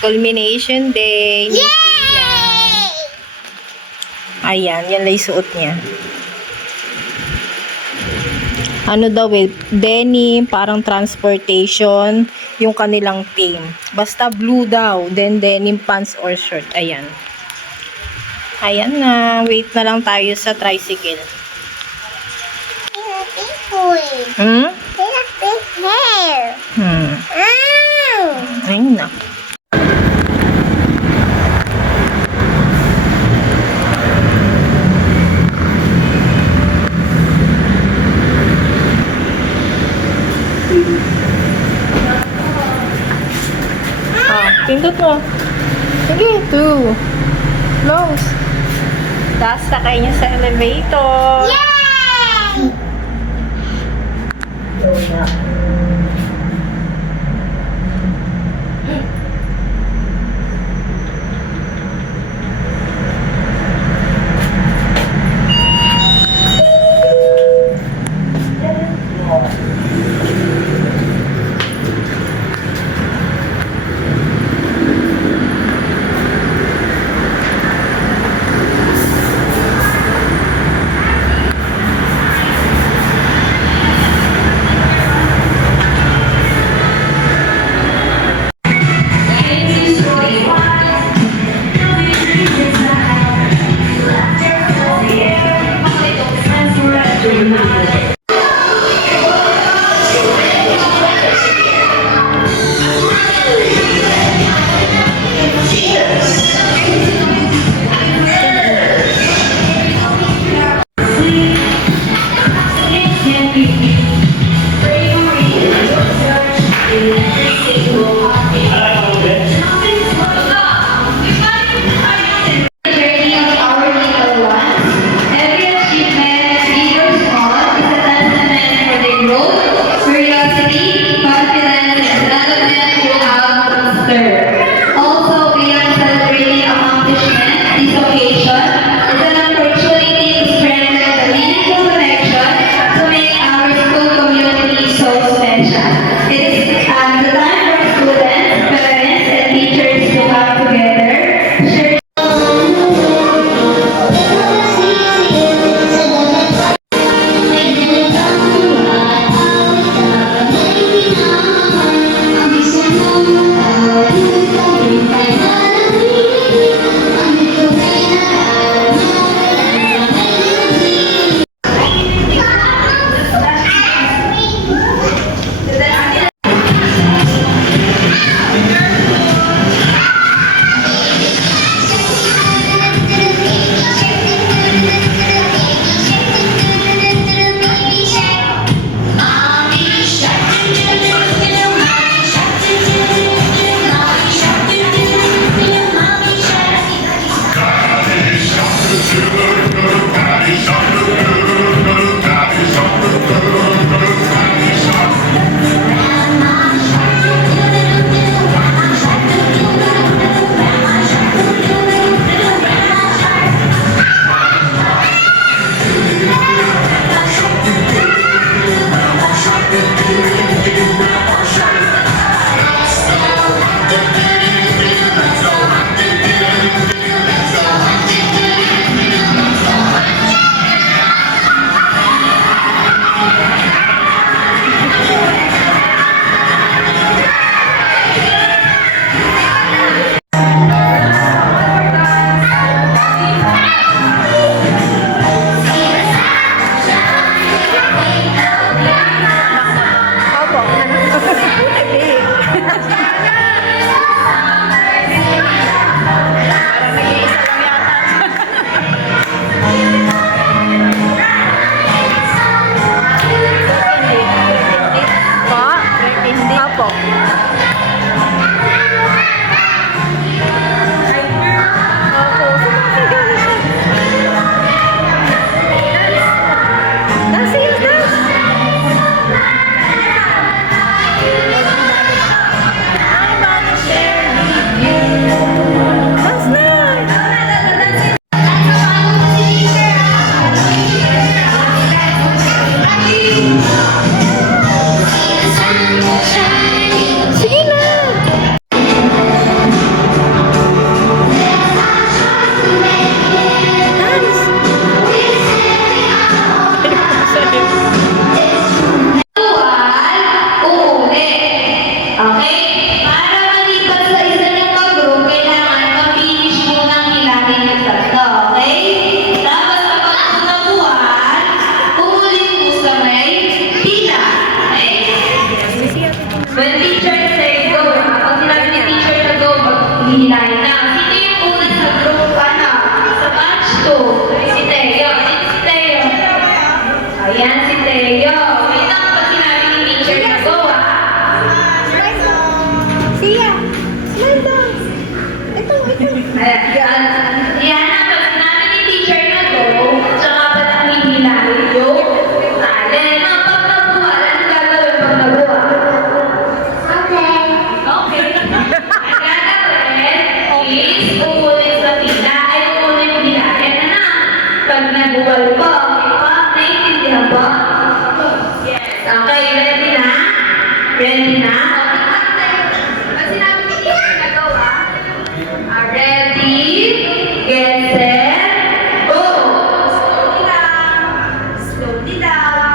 Culmination day. Yay! Ayan, yan lang yung suot niya. Ano daw denim, parang transportation, yung kanilang team. Basta blue daw, then denim pants or shirt. Ayan. Ayan na, wait na lang tayo sa tricycle. Hmm? Ayun na. Pindot mo. Sige, 2. Close. Tapos sakay niya sa elevator. Yay! nagbuwal po. Okay po? Naiintindihan po? Yes. Okay, ready na? Ready na? Pag sinabi ni teacher na go, ready, get set, go! Slowly lang. Slowly lang.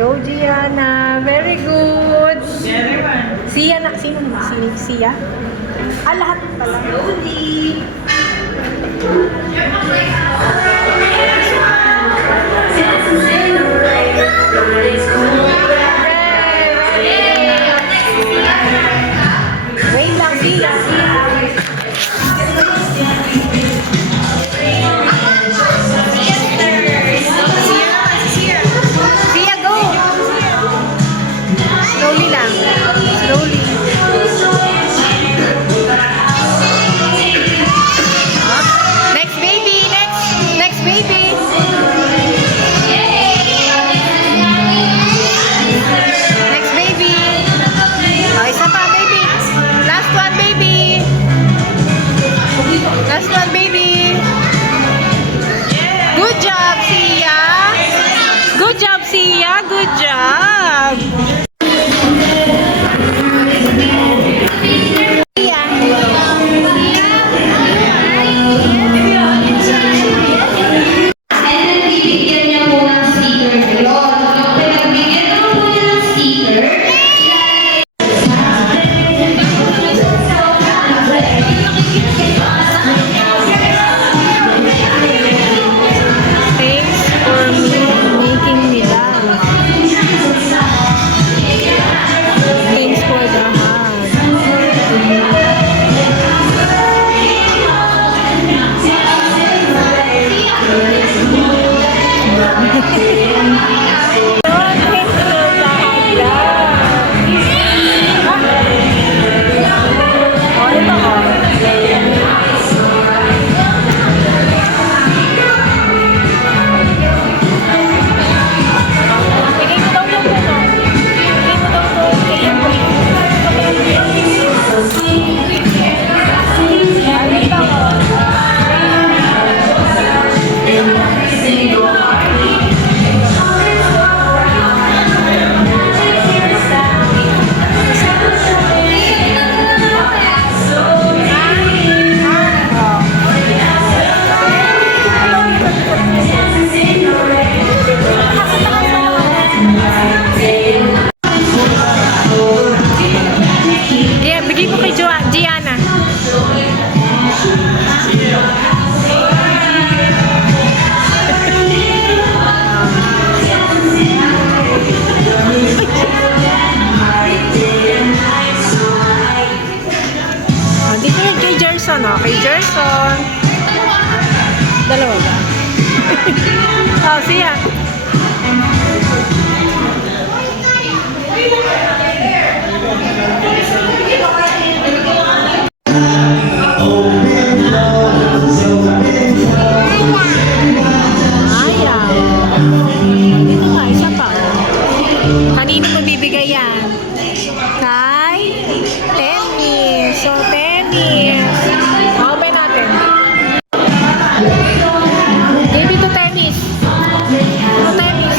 Go, Gianna. Very good. Sia na. Sino na? Sia? Lahat pala. Slowly. Wait lang, Sia. Sia, go. Slowly lang. Slowly. Next baby. Next baby. Next baby. Isa pa, baby. Last one, baby. Last one, baby. Good job, Sia. Good job, Sia. Good job. Sia. And then bibigyan niya po ng sticker yun. Yung pinagbigyan naman po niya ng sticker, Thanks for making me laugh. Thanks for the hug. Yeah, bigay mo kay Gianna. Dito yun kay Jerson, Kay Jerson. Dalawa ba? Siya. Dito nga, isa pa. Kanino mo bibigay yan? Kay Tennis. So, Tennis. Open natin. Give it to Tennis. To Tennis.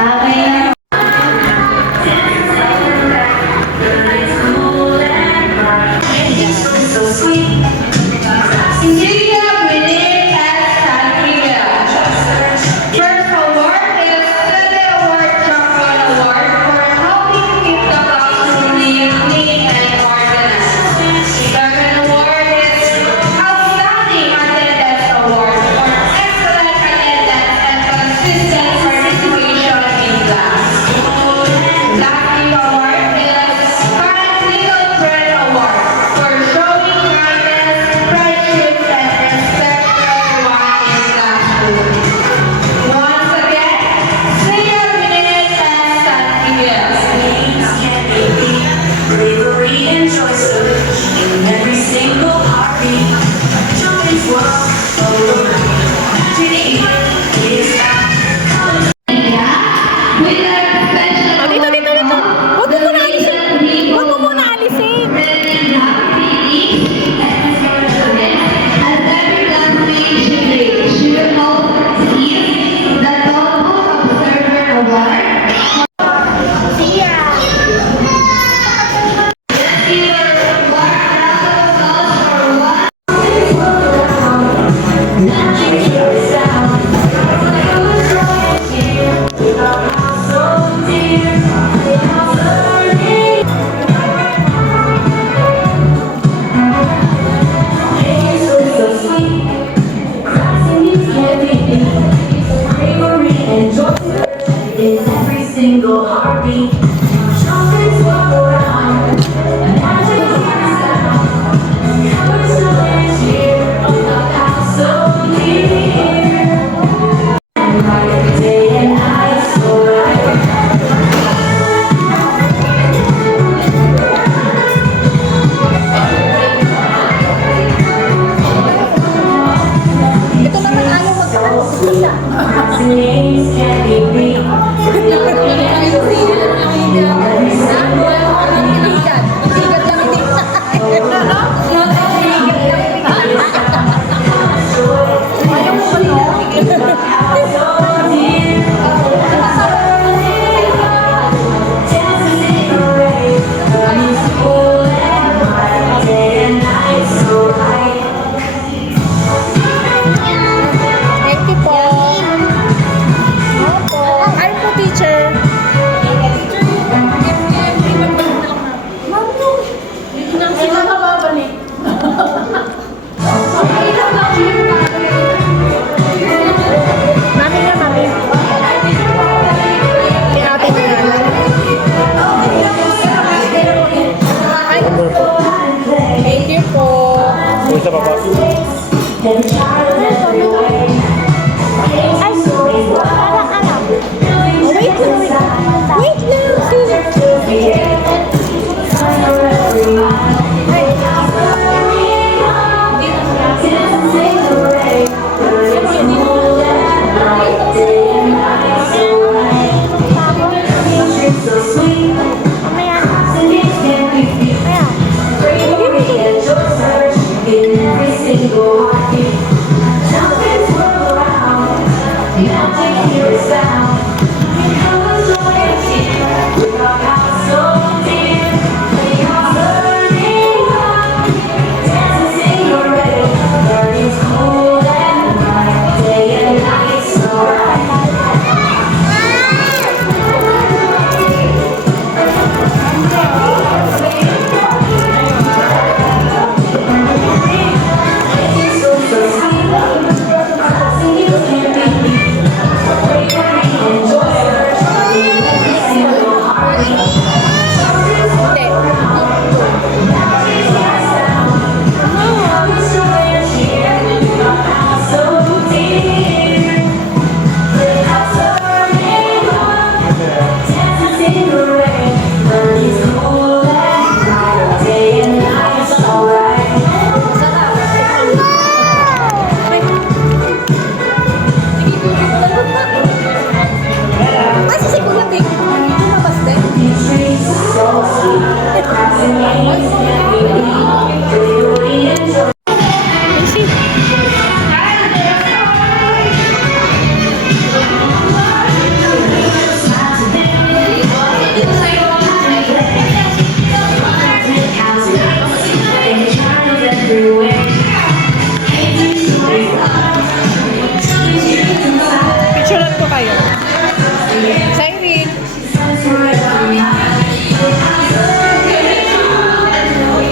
Okay na. Celia Gwyneth at Sanria. First award is Study Award Chocolate Award for helping keep the classroom clean and organized. Second award is Outstanding Attendance Award for excellent attendance and consistent participation in class. Last award is Parent Legal Friend Award for showing kindness, friendship, and respect to everyone in classroom. Once again, Celia Gwyneth and Santiago. Bravery and choice in every single heartbeat. Joy's walk forward. Today is With our special Dito, dito, dito. Huwag mo muna alisin. Huwag mo muna alisin. As every classmate should read, she will also receive the Thoughtful Observer Award. every single heartbeat. Chocolates walk around, imagine the sound. Colors of this year, a house so near. And light day and night so bright. Ito naman ayaw magkakaroon. Names can't be beat.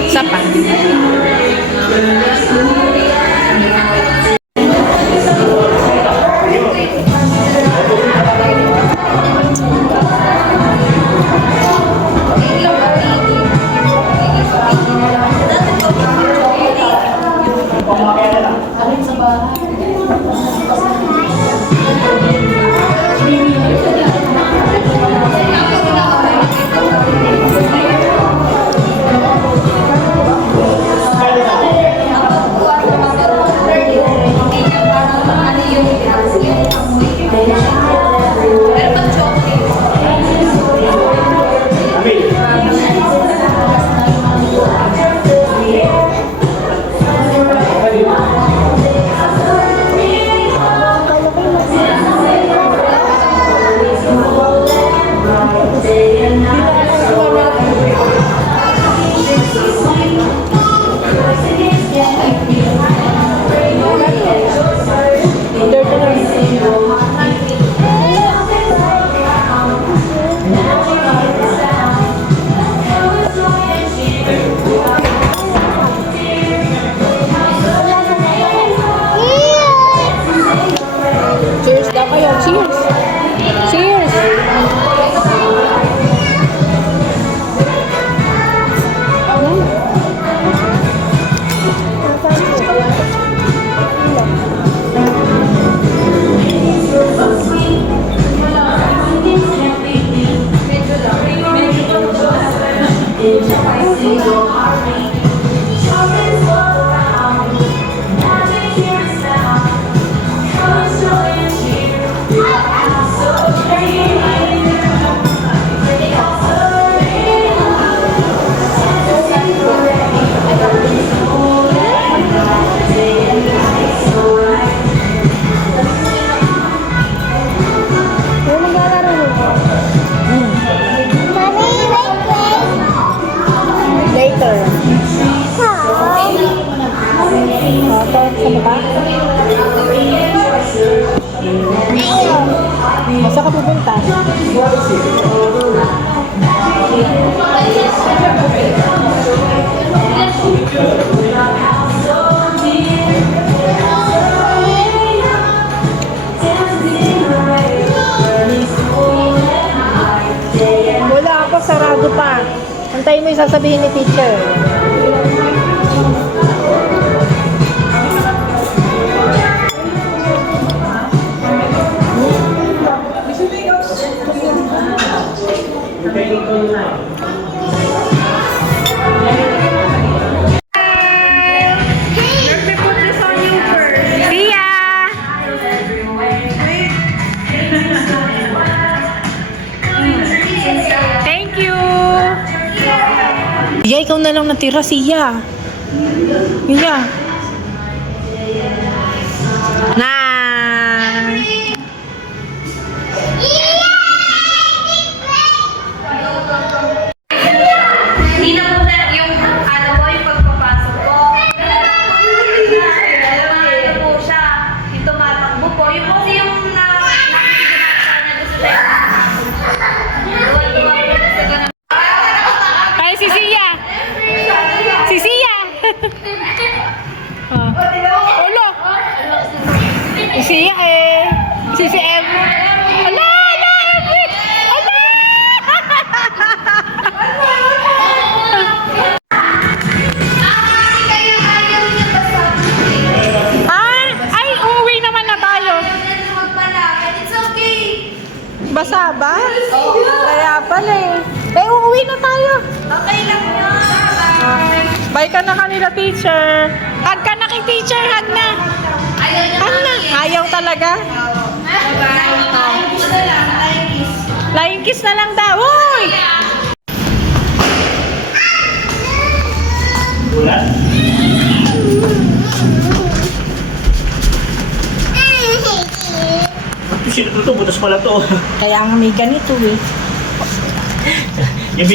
Isa pa. Cheers daw kayo. Cheers! Cheers! Later. Masa ka pupunta? Wala ako, sarado pa. Antayin mo yung sasabihin ni teacher. See ya! Thank you! Iya, ikaw na lang natira, Siya. Iya. Na. Hindi na muna yung ano po, yung pagpapasok ko. Ano po siya, yung tumatakbo po. Yung po kasi yung nakikita niya gusto tayo. Ay, si Siya. Si Siya. Oh. Olo. Si Siya eh. Si Emma. Ala, ala, Emma. Ala. Ay, uuwi naman na tayo. It's okay. Basa ba? Kaya pala eh. Eh, uuwi na tayo. Okay lang yun. Bye ka na kanila, teacher. Hug ka na kay teacher, hug na. Ayaw niya Hug na. Ayaw talaga. Flying kiss na lang daw. Uy! Sino to? Butas pala to. Kaya nga may ganito eh. Yung